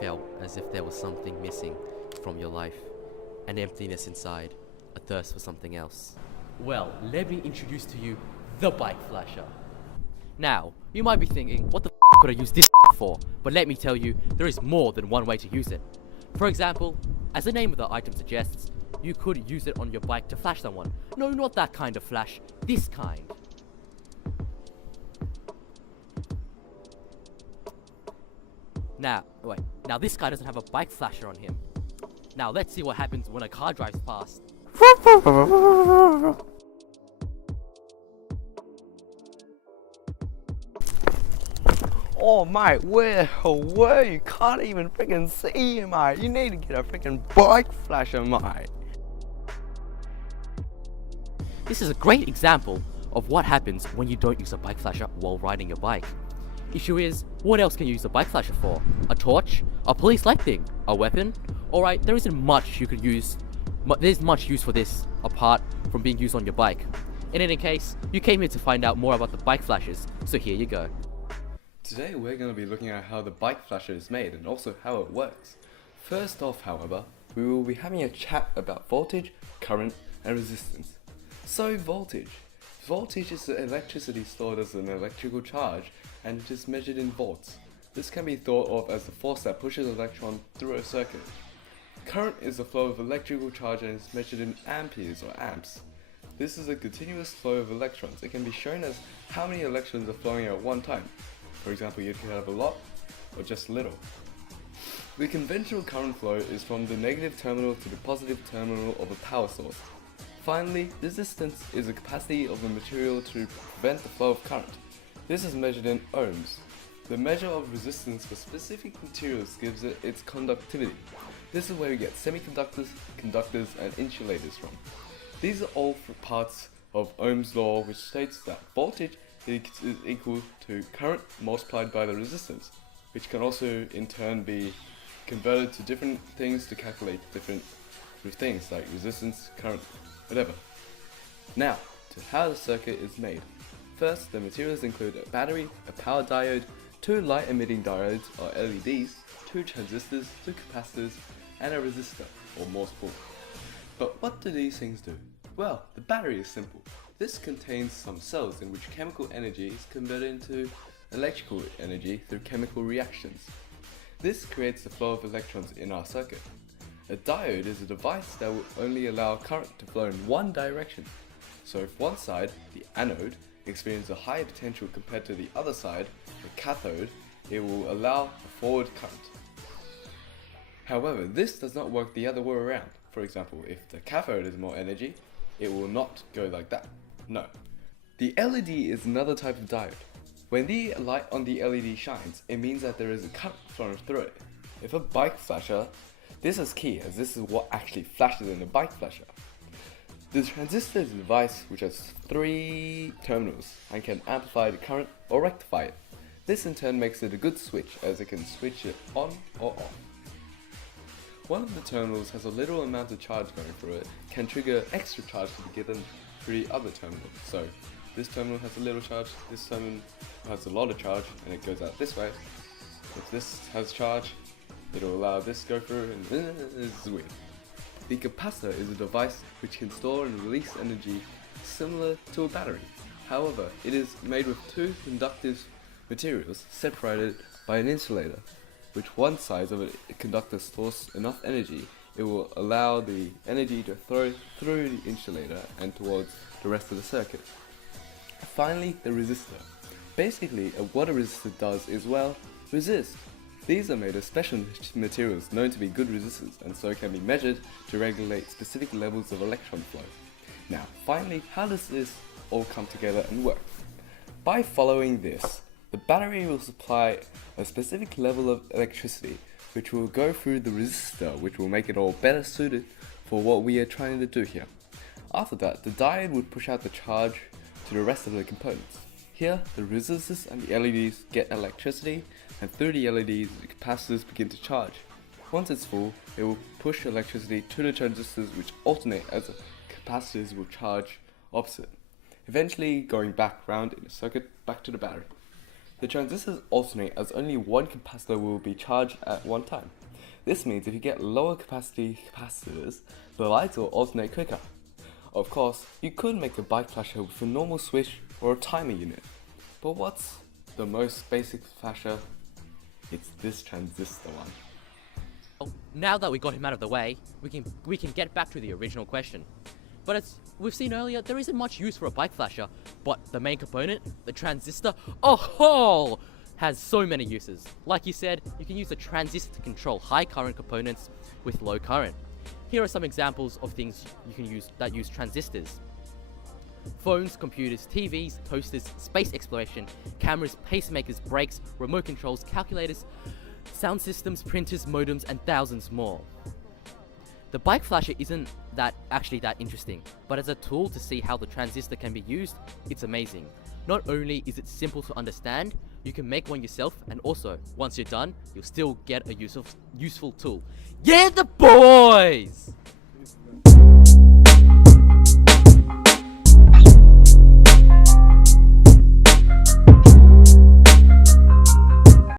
felt as if there was something missing from your life, an emptiness inside, a thirst for something else. Well, let me introduce to you the bike flasher. Now, you might be thinking, what the could I use this for? But let me tell you, there is more than one way to use it. For example, as the name of the item suggests, you could use it on your bike to flash someone. No, not that kind of flash, this kind. Now this guy doesn't have a bike flasher on him. Now let's see what happens when a car drives past. Oh mate, where you can't even freaking see you, mate. You need to get a freaking bike flasher, mate. This is a great example of what happens when you don't use a bike flasher while riding your bike. Issue is, what else can you use a bike flasher for? A torch? A police light thing? A weapon? Alright, there isn't much you could use. There's much use for this apart from being used on your bike. In any case, you came here to find out more about the bike flashers, so here you go. Today we're going to be looking at how the bike flasher is made and also how it works. First off, however, we will be having a chat about voltage, current and resistance. So voltage. Voltage is the electricity stored as an electrical charge and it is measured in volts. This can be thought of as the force that pushes an electron through a circuit. Current is the flow of electrical charge and is measured in amperes or amps. This is a continuous flow of electrons. It can be shown as how many electrons are flowing at one time. For example, you could have a lot or just little. The conventional current flow is from the negative terminal to the positive terminal of a power source. Finally, resistance is the capacity of the material to prevent the flow of current. This is measured in ohms. The measure of resistance for specific materials gives it its conductivity. This is where we get semiconductors, conductors and insulators from. These are all parts of Ohm's law, which states that voltage is equal to current multiplied by the resistance, which can also in turn be converted to different things to calculate different things like resistance, current, whatever. Now, to how the circuit is made. First, the materials include a battery, a power diode, 2 light emitting diodes or LEDs, 2 transistors, 2 capacitors, and a resistor or Morse code. But what do these things do? Well, the battery is simple. This contains some cells in which chemical energy is converted into electrical energy through chemical reactions. This creates the flow of electrons in our circuit. A diode is a device that will only allow current to flow in one direction. So if one side, the anode, experiences a higher potential compared to the other side, the cathode, it will allow a forward current. However, this does not work the other way around. For example, if the cathode is more energy, it will not go like that. No. The LED is another type of diode. When the light on the LED shines, it means that there is a current flowing through it. If a bike flasher, this is key as this is what actually flashes in a bike flasher. The transistor is a device which has 3 terminals and can amplify the current or rectify it. This in turn makes it a good switch as it can switch it on or off. One of the terminals has a little amount of charge going through it, can trigger extra charge to be given to the other terminal. So this terminal has a little charge, this terminal has a lot of charge and it goes out this way. If this has charge, it'll allow this to go through and this is weird. The capacitor is a device which can store and release energy similar to a battery. However, it is made with 2 conductive materials separated by an insulator, which one side of a conductor stores enough energy, it will allow the energy to flow through the insulator and towards the rest of the circuit. Finally, the resistor. Basically, what a resistor does is, well, resist. These are made of special materials known to be good resistors and so can be measured to regulate specific levels of electron flow. Now, finally, how does this all come together and work? By following this, the battery will supply a specific level of electricity which will go through the resistor, which will make it all better suited for what we are trying to do here. After that, the diode would push out the charge to the rest of the components. Here, the resistors and the LEDs get electricity, and through the LEDs, the capacitors begin to charge. Once it's full, it will push electricity to the transistors which alternate as the capacitors will charge opposite, eventually going back round in a circuit back to the battery. The transistors alternate as only one capacitor will be charged at one time. This means if you get lower capacity capacitors, the lights will alternate quicker. Of course, you could make a bike flasher with a normal switch or a timer unit. But what's the most basic flasher? It's this transistor one. Well, now that we got him out of the way, we can get back to the original question. But as we've seen earlier, there isn't much use for a bike flasher, but the main component, the transistor, has so many uses. Like you said, you can use the transistor to control high current components with low current. Here are some examples of things you can use that use transistors. Phones, computers, TVs, toasters, space exploration, cameras, pacemakers, brakes, remote controls, calculators, sound systems, printers, modems, and thousands more. The bike flasher isn't actually that interesting, but as a tool to see how the transistor can be used, it's amazing. Not only is it simple to understand, you can make one yourself, and also, once you're done, you'll still get a useful tool. Yeah, the boys!